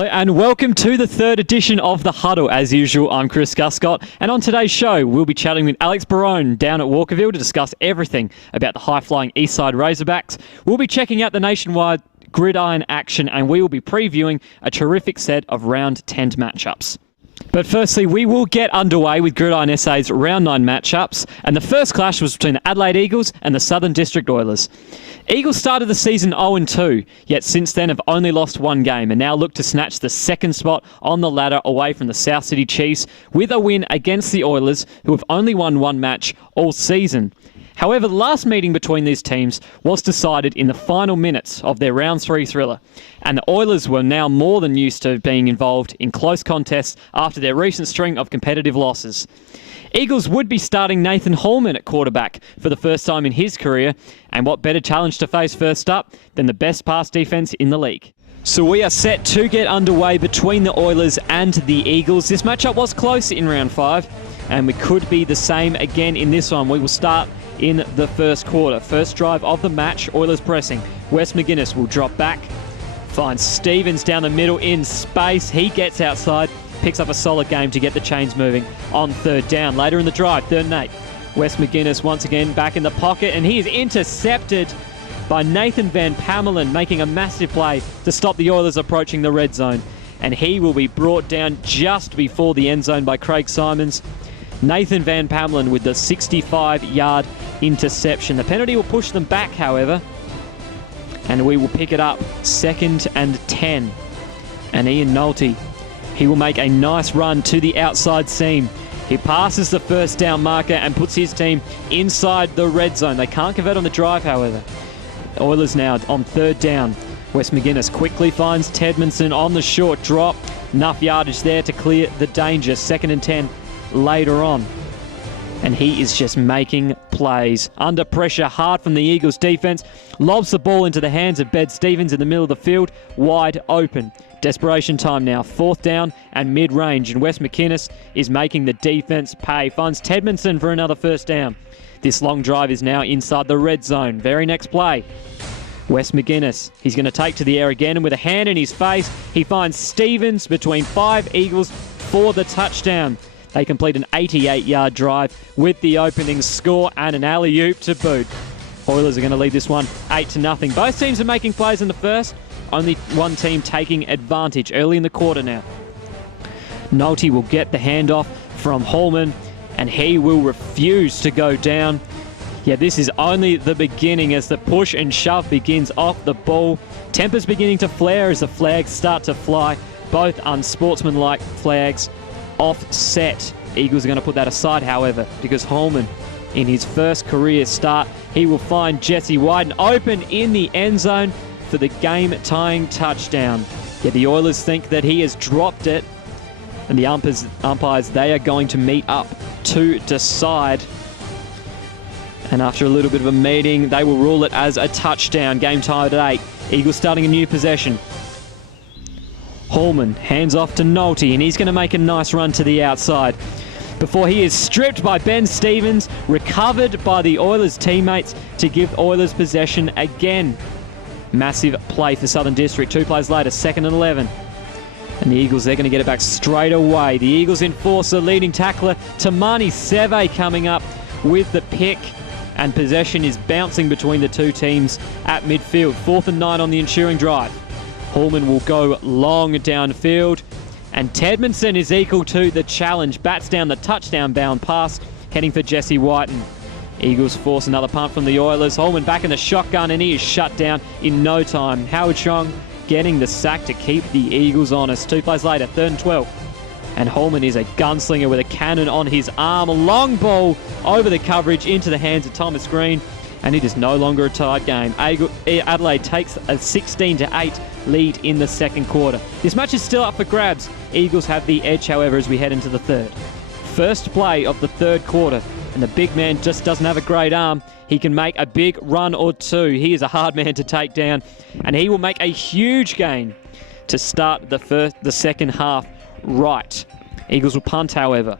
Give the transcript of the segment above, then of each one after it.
Hello and welcome to the third edition of the Huddle. As usual, I'm Chris Guscott, and on today's show, we'll be chatting with Alex Barone down at Walkerville to discuss everything about the high-flying Eastside Razorbacks. We'll be checking out the nationwide Gridiron action, and we will be previewing a terrific set of round 10 matchups. But firstly, we will get underway with Gridiron SA's round 9 matchups, and the first clash was between the Adelaide Eagles and the Southern District Oilers. Eagles started the season 0-2, yet since then have only lost one game and now look to snatch the second spot on the ladder away from the South Sydney Chiefs with a win against the Oilers, who have only won one match all season. However, the last meeting between these teams was decided in the final minutes of their round 3 thriller, and the Oilers were now more than used to being involved in close contests after their recent string of competitive losses. Eagles would be starting Nathan Holman at quarterback for the first time in his career, and what better challenge to face first up than the best pass defence in the league. So we are set to get underway between the Oilers and the Eagles. This matchup was close in round 5, and we could be the same again in this one. We will start in the first quarter. First drive of the match, Oilers pressing. Wes McGuinness will drop back, finds Stevens down the middle in space. He gets outside, picks up a solid game to get the chains moving on third down. Later in the drive, 3rd and 8. Wes McGuinness once again back in the pocket, and he is intercepted by Nathan Van Pamelen, making a massive play to stop the Oilers approaching the red zone. And he will be brought down just before the end zone by Craig Simons. Nathan Van Pamelen with the 65-yard interception. The penalty will push them back, however, and we will pick it up 2nd and 10. And Ian Nolte, he will make a nice run to the outside seam. He passes the first down marker and puts his team inside the red zone. They can't convert on the drive, however. Oilers now on 3rd down. Wes McGuinness quickly finds Tedmanson on the short drop. Enough yardage there to clear the danger. 2nd and 10 later on. And he is just making plays. Under pressure, hard from the Eagles defense. Lobs the ball into the hands of Bed Stevens in the middle of the field. Wide open. Desperation time now. 4th down and mid-range. And Wes McGuinness is making the defense pay. Finds Tedmanson for another first down. This long drive is now inside the red zone. Very next play. Wes McGuinness, he's going to take to the air again, and with a hand in his face, he finds Stevens between 5 Eagles for the touchdown. They complete an 88-yard drive with the opening score and an alley-oop to boot. Oilers are going to lead this one 8-0. Both teams are making plays in the first. Only one team taking advantage early in the quarter now. Nolte will get the handoff from Holman, and he will refuse to go down. Yeah, this is only the beginning as the push and shove begins off the ball. Tempers beginning to flare as the flags start to fly. Both unsportsmanlike flags offset. Eagles are going to put that aside, however, because Holman, in his first career start, he will find Jesse Wyden open in the end zone for the game-tying touchdown. Yet the Oilers think that he has dropped it, and the umpires, they are going to meet up to decide. And after a little bit of a meeting, they will rule it as a touchdown. Game tied at 8. Eagles starting a new possession. Holman hands off to Nolte, and he's going to make a nice run to the outside before he is stripped by Ben Stevens, recovered by the Oilers teammates to give Oilers possession again. Massive play for Southern District. 2 plays later, 2nd and 11. And the Eagles, they're going to get it back straight away. The Eagles enforce the leading tackler, Tamani Seve, coming up with the pick. And possession is bouncing between the two teams at midfield. 4th and 9 on the ensuing drive. Holman will go long downfield, and Tedmanson is equal to the challenge. Bats down the touchdown-bound pass, heading for Jesse Wyden. Eagles force another punt from the Oilers. Holman back in the shotgun, and he is shut down in no time. Howard Chong getting the sack to keep the Eagles honest. 2 plays later, 3rd and 12. And Holman is a gunslinger with a cannon on his arm. A long ball over the coverage into the hands of Thomas Green, and it is no longer a tied game. Adelaide takes a 16-8 lead in the second quarter. This match is still up for grabs. Eagles have the edge, however, as we head into the third. First play of the third quarter, and the big man just doesn't have a great arm. He can make a big run or two. He is a hard man to take down, and he will make a huge gain to start the second half right. Eagles will punt, however.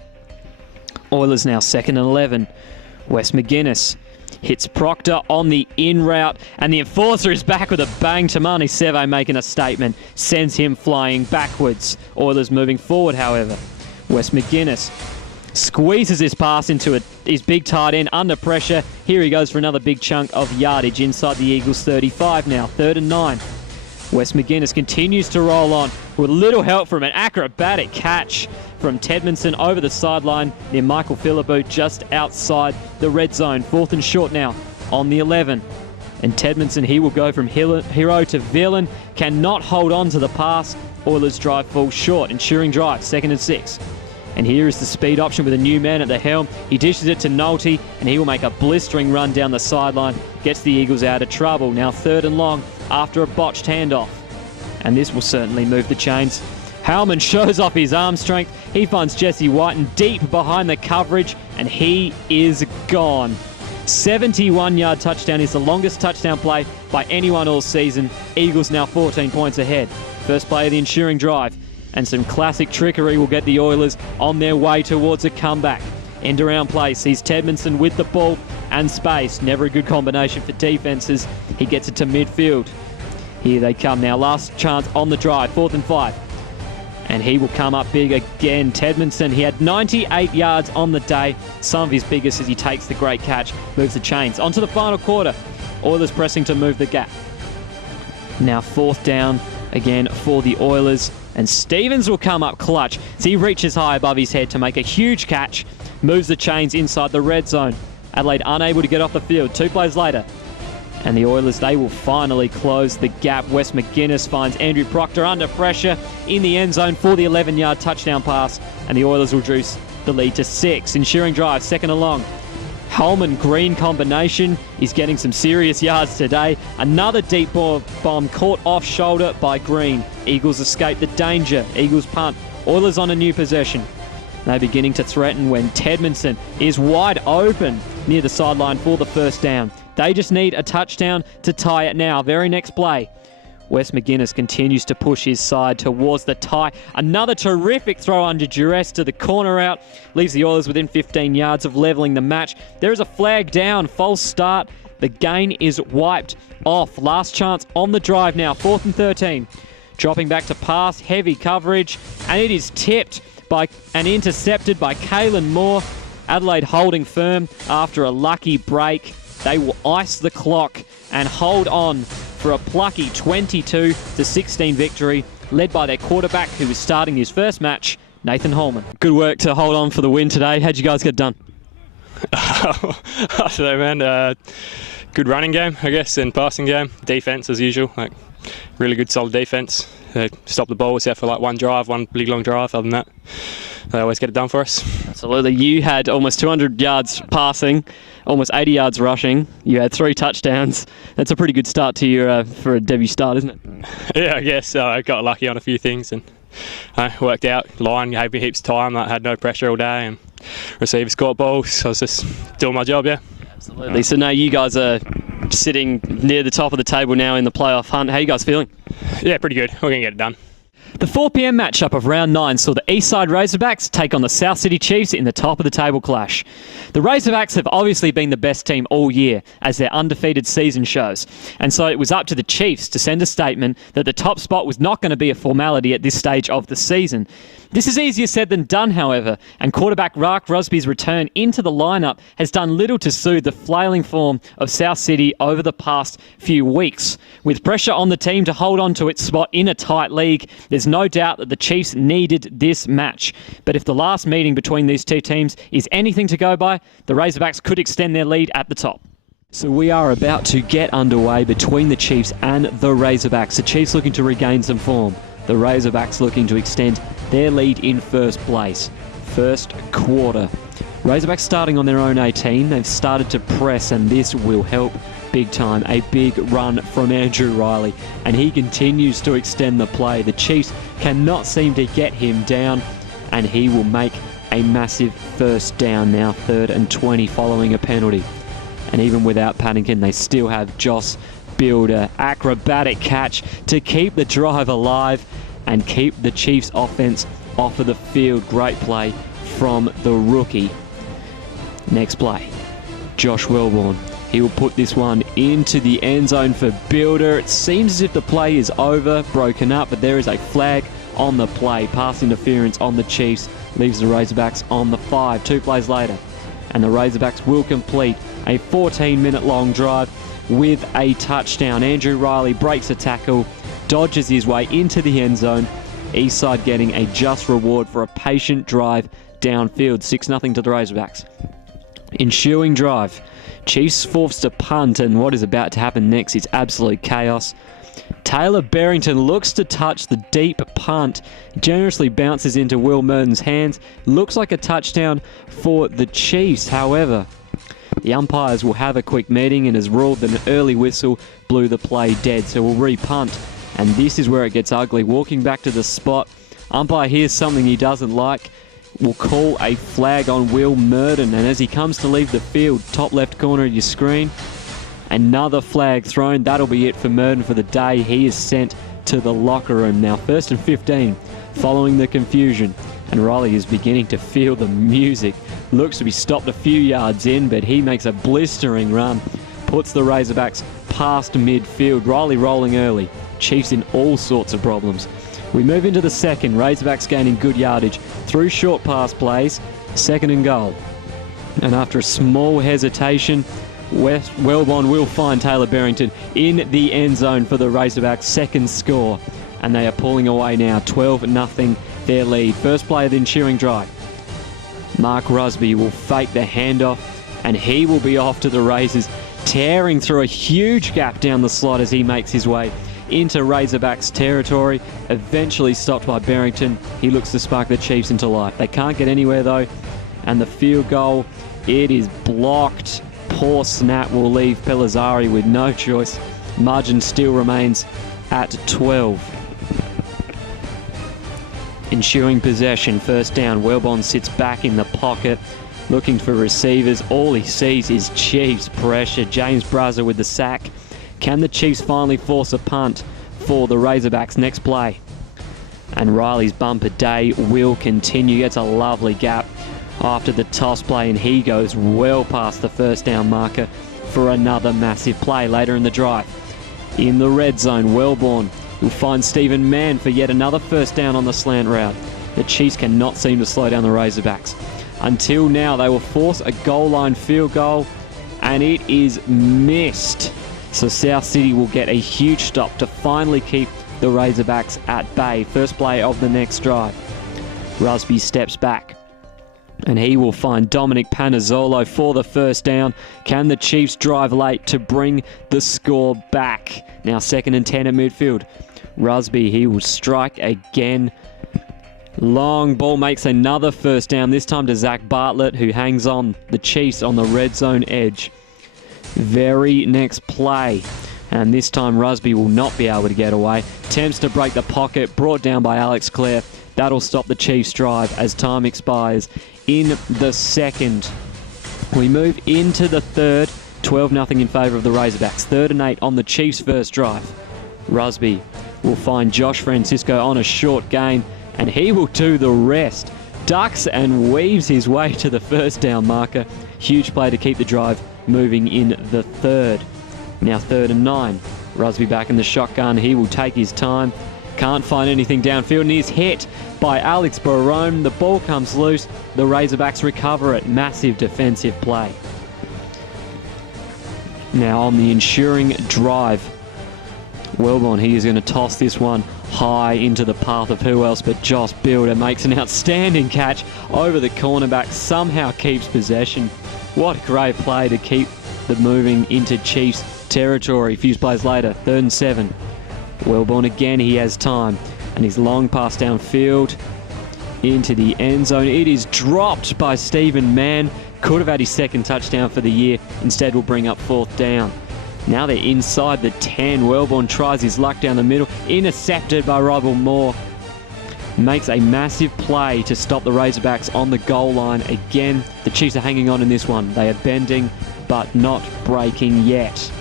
Oilers now 2nd and 11. Wes McGuinness, Hits Proctor on the in route, and the enforcer is back with a bang. Tamani Seve making a statement, sends him flying backwards. Oilers moving forward, however. Wes McGuinness squeezes this pass into his big tight end under pressure. Here he goes for another big chunk of yardage inside the Eagles 35 now, 3rd and 9. Wes McGuinness continues to roll on with little help from an acrobatic catch from Tedmondson over the sideline near Michael Philippou just outside the red zone. 4th and short now on the 11. And Tedmondson, he will go from hero to villain, cannot hold on to the pass. Oilers drive falls short, ensuring drive, 2nd and 6. And here is the speed option with a new man at the helm. He dishes it to Nolte, and he will make a blistering run down the sideline. Gets the Eagles out of trouble. Now 3rd and long after a botched handoff. And this will certainly move the chains. Howman shows off his arm strength. He finds Jesse Whiten deep behind the coverage, and he is gone. 71-yard touchdown is the longest touchdown play by anyone all season. Eagles now 14 points ahead. First play of the ensuing drive. And some classic trickery will get the Oilers on their way towards a comeback. End around play sees Tedmondson with the ball and space. Never a good combination for defences. He gets it to midfield. Here they come now. Last chance on the drive. 4th and 5. And he will come up big again. Tedmondson, he had 98 yards on the day. Some of his biggest as he takes the great catch. Moves the chains. Onto the final quarter. Oilers pressing to move the gap. Now 4th down again for the Oilers. And Stevens will come up clutch as he reaches high above his head to make a huge catch. Moves the chains inside the red zone. Adelaide unable to get off the field. 2 plays later. And the Oilers, they will finally close the gap. Wes McGuinness finds Andrew Proctor under pressure in the end zone for the 11-yard touchdown pass. And the Oilers will reduce the lead to 6. Ensuring drive, 2nd and long. Hellman-Green combination is getting some serious yards today. Another deep bomb caught off shoulder by Green. Eagles escape the danger. Eagles punt. Oilers on a new possession. They're beginning to threaten when Tedmondson is wide open near the sideline for the 1st down. They just need a touchdown to tie it now. Very next play. Wes McGuinness continues to push his side towards the tie. Another terrific throw under duress to the corner route. Leaves the Oilers within 15 yards of levelling the match. There is a flag down. False start. The gain is wiped off. Last chance on the drive now. 4th and 13. Dropping back to pass. Heavy coverage. And it is tipped and intercepted by Kalen Moore. Adelaide holding firm after a lucky break. They will ice the clock and hold on for a plucky 22-16 victory, led by their quarterback, who is starting his first match, Nathan Holman. Good work to hold on for the win today. How'd you guys get done? I don't know, man. Good running game, I guess, and passing game. Defense, as usual. Really good, solid defense. They stop the ball except for one drive, one big long drive. Other than that, they always get it done for us. Absolutely. You had almost 200 yards passing, almost 80 yards rushing. You had 3 touchdowns. That's a pretty good start to your for a debut start, isn't it? Yeah, I guess. I got lucky on a few things and worked out. Line gave me heaps of time. I had no pressure all day and receivers caught balls. So I was just doing my job, yeah. Absolutely. So now you guys are sitting near the top of the table now in the playoff hunt. How are you guys feeling? Yeah, pretty good. We're going to get it done. The 4 p.m. matchup of round 9 saw the Eastside Razorbacks take on the South City Chiefs in the top of the table clash. The Razorbacks have obviously been the best team all year, as their undefeated season shows, and so it was up to the Chiefs to send a statement that the top spot was not going to be a formality at this stage of the season. This is easier said than done, however, and quarterback Mark Rosby's return into the lineup has done little to soothe the flailing form of South City over the past few weeks. With pressure on the team to hold on to its spot in a tight league, there's no doubt that the Chiefs needed this match. But if the last meeting between these two teams is anything to go by, the Razorbacks could extend their lead at the top. So we are about to get underway between the Chiefs and the Razorbacks. The Chiefs looking to regain some form. The Razorbacks looking to extend their lead in first place. First quarter. Razorbacks starting on their own 18. They've started to press, and this will help big time. A big run from Andrew Riley, and he continues to extend the play. The Chiefs cannot seem to get him down, and he will make a massive first down now, 3rd and 20 following a penalty. And even without Paddington, they still have Joss Builder. Acrobatic catch to keep the drive alive and keep the Chiefs offense off of the field. Great play from the rookie. Next play, Josh Welborn He will put this one into the end zone for Builder. It seems as if the play is over, broken up, but there is a flag on the play. Pass interference on the Chiefs leaves the Razorbacks on the 5. 2 plays later, and the Razorbacks will complete a 14-minute long drive with a touchdown. Andrew Riley breaks a tackle, dodges his way into the end zone. Eastside getting a just reward for a patient drive downfield. 6-0 to the Razorbacks. Ensuing drive. Chiefs forced a punt, and what is about to happen next is absolute chaos. Taylor Barrington looks to touch the deep punt, generously bounces into Will Merton's hands. Looks like a touchdown for the Chiefs. However, the umpires will have a quick meeting and has ruled that an early whistle blew the play dead, so we'll re-punt. And this is where it gets ugly. Walking back to the spot, umpire hears something he doesn't like, will call a flag on Will Merton, and as he comes to leave the field, top left corner of your screen, another flag thrown. That'll be it for Merton for the day. He is sent to the locker room. Now 1st and 15 following the confusion, and Riley is beginning to feel the music. Looks to be stopped a few yards in, but he makes a blistering run, puts the Razorbacks past midfield. Riley rolling early. Chiefs in all sorts of problems. We move into the second. Razorbacks gaining good yardage through short pass plays. 2nd and goal. And after a small hesitation, Wellborn will find Taylor Barrington in the end zone for the Razorbacks' second score. And they are pulling away now. 12-0 their lead. First play of the ensuing drive. Mark Rusby will fake the handoff, and he will be off to the races, tearing through a huge gap down the slot as he makes his way into Razorbacks territory, eventually stopped by Barrington. He looks to spark the Chiefs into life. They can't get anywhere though, and the field goal, it is blocked. Poor snap will leave Pellizzari with no choice. Margin still remains at 12. Ensuing possession, first down. Wellborn sits back in the pocket, looking for receivers. All he sees is Chiefs pressure. James Braza with the sack. Can the Chiefs finally force a punt for the Razorbacks? Next play. And Riley's bumper day will continue. Gets a lovely gap after the toss play, and he goes well past the first down marker for another massive play later in the drive. In the red zone, Wellborn will find Stephen Mann for yet another first down on the slant route. The Chiefs cannot seem to slow down the Razorbacks. Until now, they will force a goal line field goal, and it is missed. So South City will get a huge stop to finally keep the Razorbacks at bay. First play of the next drive. Rusby steps back, and he will find Dominic Panazzolo for the first down. Can the Chiefs drive late to bring the score back? Now 2nd and 10 at midfield. Rusby, he will strike again. Long ball makes another first down, this time to Zach Bartlett, who hangs on the Chiefs on the red zone edge. Very next play, and this time Rusby will not be able to get away. Attempts to break the pocket, brought down by Alex Clare. That'll stop the Chiefs' drive as time expires in the second. We move into the third. 12-0 in favour of the Razorbacks. 3rd and 8 on the Chiefs' first drive. Rusby will find Josh Francisco on a short gain, and he will do the rest. Ducks and weaves his way to the first down marker. Huge play to keep the drive moving in the third. Now 3rd and 9. Rusby back in the shotgun. He will take his time. Can't find anything downfield, and he's hit by Alex Barone. The ball comes loose. The Razorbacks recover it. Massive defensive play. Now on the ensuing drive. Wellborn, he is going to toss this one high into the path of who else but Josh Builder. Makes an outstanding catch over the cornerback. Somehow keeps possession. What a great play to keep the moving into Chiefs territory. A few plays later, 3rd and 7. Wellborn again, he has time, and his long pass downfield into the end zone. It is dropped by Stephen Mann. Could have had his second touchdown for the year. Instead will bring up 4th down. Now they're inside the 10. Wellborn tries his luck down the middle. Intercepted by Robert Moore. Makes a massive play to stop the Razorbacks on the goal line. Again, the Chiefs are hanging on in this one. They are bending, but not breaking yet.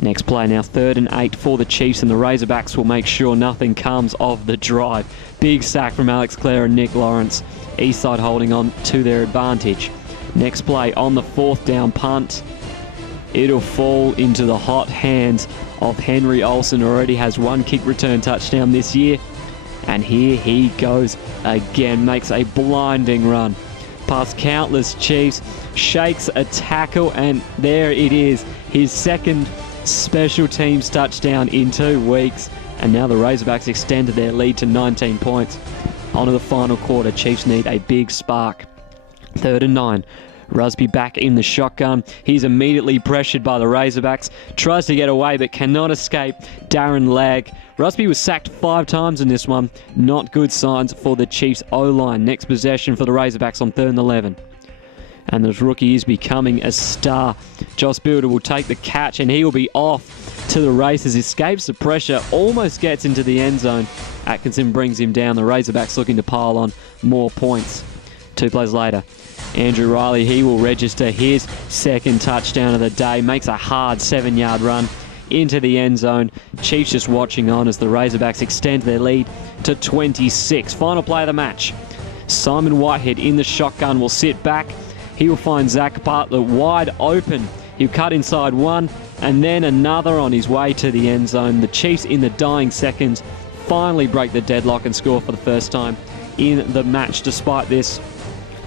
Next play now, 3rd and 8 for the Chiefs, and the Razorbacks will make sure nothing comes of the drive. Big sack from Alex Clare and Nick Lawrence. Eastside holding on to their advantage. Next play on the 4th down punt. It'll fall into the hot hands of Henry Olsen. Already has one kick return touchdown this year. And here he goes again. Makes a blinding run past countless Chiefs. Shakes a tackle, and there it is. His second special teams touchdown in 2 weeks. And now the Razorbacks extended their lead to 19 points. On to the final quarter. Chiefs need a big spark. 3rd and 9. Rusby back in the shotgun. He's immediately pressured by the Razorbacks. Tries to get away but cannot escape Darren Legg. Rusby was sacked 5 times in this one. Not good signs for the Chiefs O-line. Next possession for the Razorbacks on 3rd and 11. And this rookie is becoming a star. Josh Builder will take the catch and he will be off to the races. Escapes the pressure, almost gets into the end zone. Atkinson brings him down. The Razorbacks looking to pile on more points. 2 plays later, Andrew Riley, he will register his second touchdown of the day. Makes a hard 7-yard run into the end zone. Chiefs just watching on as the Razorbacks extend their lead to 26. Final play of the match. Simon Whitehead in the shotgun will sit back. He will find Zach Bartlett wide open. He'll cut inside one and then another on his way to the end zone. The Chiefs in the dying seconds finally break the deadlock and score for the first time in the match. Despite this,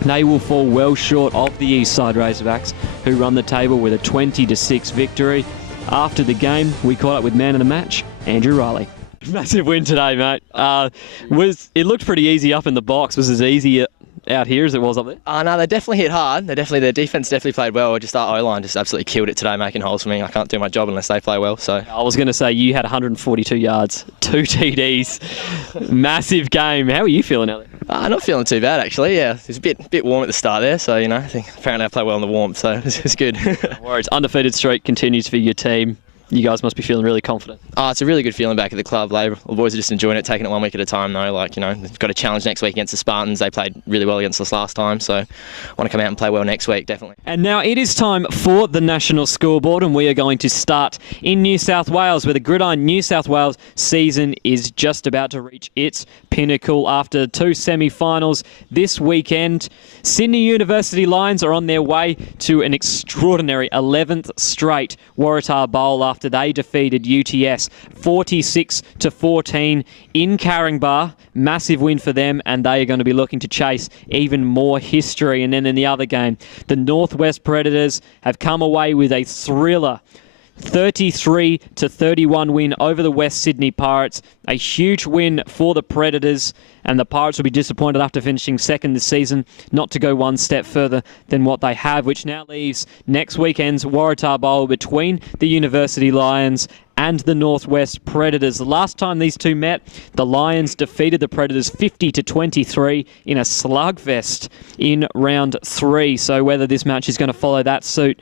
they will fall well short of the Eastside Razorbacks, who run the table with a 20-6 victory. After the game, we caught up with man of the match, Andrew Riley. Massive win today, mate. It looked pretty easy up in the box. Was as easy out here as it was up there? No, they definitely hit hard. Their defense definitely played well. Just our O-line just absolutely killed it today, making holes for me. I can't do my job unless they play well. So I was going to say you had 142 yards, 2 TDs, massive game. How are you feeling out there? Not feeling too bad actually. Yeah, it was a bit warm at the start there. So I think apparently I play well in the warmth, so it's good. No worries. Undefeated streak continues for your team. You guys must be feeling really confident. It's a really good feeling back at the club. The boys are just enjoying it, taking it 1 week at a time though. They've got a challenge next week against the Spartans. They played really well against us last time, so I want to come out and play well next week, definitely. And now it is time for the national scoreboard, and we are going to start in New South Wales, where the Gridiron New South Wales season is just about to reach its pinnacle after 2 semi-finals this weekend. Sydney University Lions are on their way to an extraordinary 11th straight Waratah Bowl after they defeated UTS 46-14 in Caringbah. Massive win for them, and they are going to be looking to chase even more history. And then in the other game, the Northwest Predators have come away with a thriller 33-31 win over the West Sydney Pirates. A huge win for the Predators, and the Pirates will be disappointed after finishing second this season not to go one step further than what they have, which now leaves next weekend's Waratah Bowl between the University Lions and the Northwest Predators. The last time these two met, the Lions defeated the Predators 50-23 in a slugfest in round 3. So whether this match is going to follow that suit,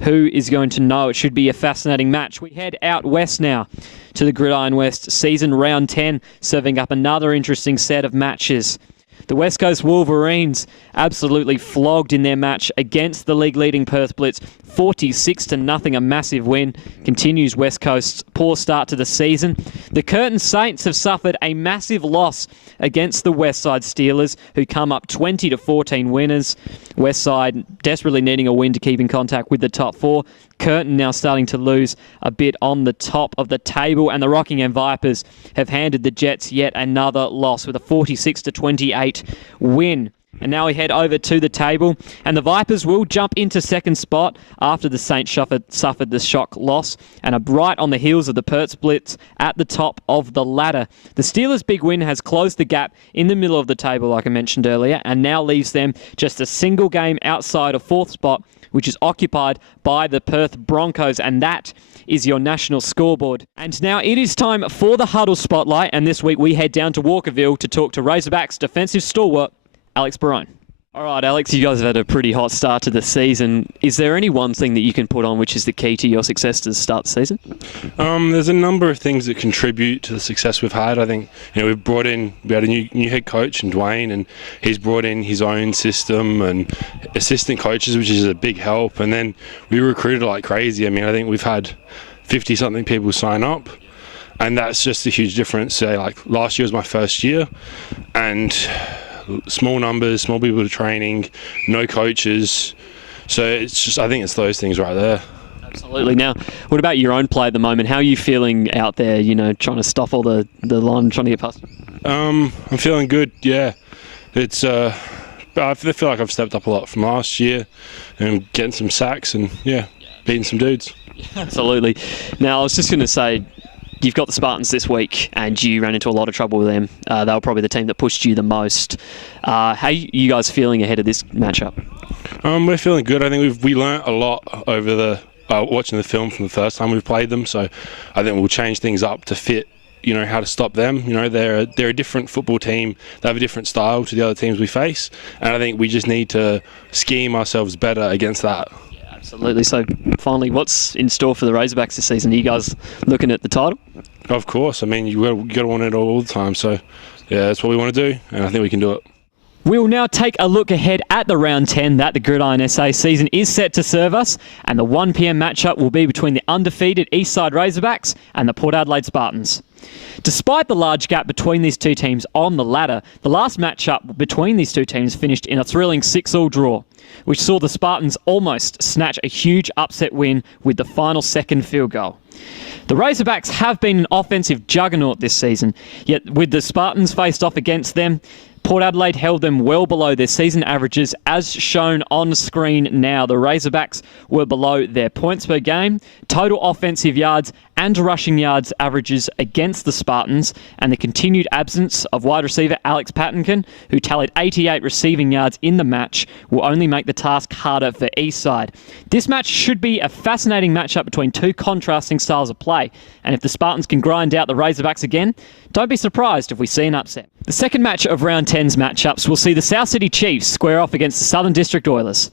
who is going to know? It should be a fascinating match. We head out west now to the Gridiron West season round 10, serving up another interesting set of matches. The West Coast Wolverines absolutely flogged in their match against the league-leading Perth Blitz, 46-0, a massive win. Continues West Coast's poor start to the season. The Curtin Saints have suffered a massive loss against the Westside Steelers, who come up 20-14 winners. Westside desperately needing a win to keep in contact with the top 4. Curtin now starting to lose a bit on the top of the table, and the Rockingham Vipers have handed the Jets yet another loss with a 46-28 win. And now we head over to the table, and the Vipers will jump into second spot after the Saints suffered the shock loss and are right on the heels of the Perth Blitz at the top of the ladder. The Steelers' big win has closed the gap in the middle of the table, like I mentioned earlier, and now leaves them just a single game outside of fourth spot, which is occupied by the Perth Broncos, and that is your national scoreboard. And now it is time for the Huddle Spotlight, and this week we head down to Walkerville to talk to Razorbacks defensive stalwart Alex Barone. All right, Alex, you guys have had a pretty hot start to the season. Is there any one thing that you can put on which is the key to your success to start the season? There's a number of things that contribute to the success we've had. I think we had a new head coach in Dwayne, and he's brought in his own system and assistant coaches, which is a big help. And then we recruited like crazy. I think we've had 50-something people sign up, and that's just a huge difference. Like last year was my first year, and small numbers, small people to training, no coaches. So it's just, I think it's those things right there. Absolutely. Now, what about your own play at the moment? How are you feeling out there, trying to stop all the line, trying to get past? I'm feeling good, yeah. It's I feel like I've stepped up a lot from last year and getting some sacks and, beating some dudes. Absolutely. Now, I was just going to say, you've got the Spartans this week and you ran into a lot of trouble with them. They were probably the team that pushed you the most. How are you guys feeling ahead of this matchup? We're feeling good. I think we learnt a lot over the watching the film from the first time we've played them, so I think we'll change things up to fit how to stop them. They're a different football team. They have a different style to the other teams we face, and I think we just need to scheme ourselves better against that. Yeah, absolutely. So finally, what's in store for the Razorbacks this season? Are you guys looking at the title? Of course. I mean, you got to want it all the time, so yeah, that's what we want to do, and I think we can do it. We'll now take a look ahead at the round 10 that the Gridiron SA season is set to serve us, and the 1 p.m. matchup will be between the undefeated Eastside Razorbacks and the Port Adelaide Spartans. Despite the large gap between these two teams on the ladder, the last matchup between these two teams finished in a thrilling 6-all draw, which saw the Spartans almost snatch a huge upset win with the final second field goal. The Razorbacks have been an offensive juggernaut this season, yet with the Spartans faced off against them, Port Adelaide held them well below their season averages, as shown on screen now. The Razorbacks were below their points per game, total offensive yards and rushing yards averages against the Spartans, and the continued absence of wide receiver Alex Pattinkin, who tallied 88 receiving yards in the match, will only make the task harder for Eastside. This match should be a fascinating matchup between two contrasting styles of play, and if the Spartans can grind out the Razorbacks again, don't be surprised if we see an upset. The second match of round 10's matchups will see the South Sydney Chiefs square off against the Southern District Oilers.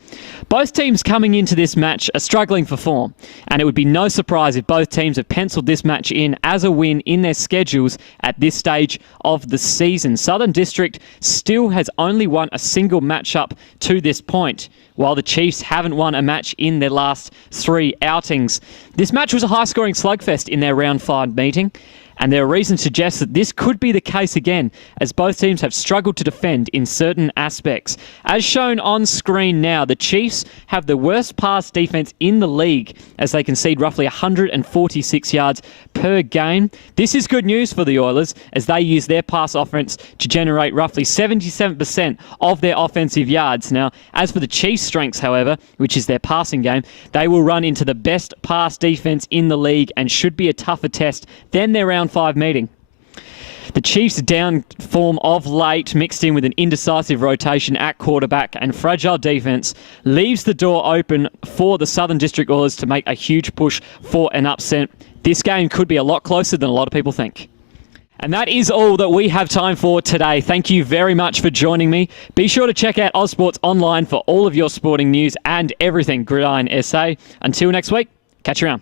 Both teams coming into this match are struggling for form, and it would be no surprise if both teams have penciled this match in as a win in their schedules at this stage of the season. Southern District still has only won a single matchup to this point, while the Chiefs haven't won a match in their last 3 outings. This match was a high-scoring slugfest in their round 5 meeting, and there are reasons to suggest that this could be the case again, as both teams have struggled to defend in certain aspects. As shown on screen now, the Chiefs have the worst pass defense in the league, as they concede roughly 146 yards per game. This is good news for the Oilers, as they use their pass offense to generate roughly 77% of their offensive yards. Now, as for the Chiefs' strengths, however, which is their passing game, they will run into the best pass defense in the league and should be a tougher test than their round 5 meeting. The Chiefs' down form of late, mixed in with an indecisive rotation at quarterback and fragile defense, leaves the door open for the Southern District Oilers to make a huge push for an upset. This game could be a lot closer than a lot of people think. And that is all that we have time for today. Thank you very much for joining me. Be sure to check out Ozsports online for all of your sporting news and everything Gridiron SA. Until next week, catch you around.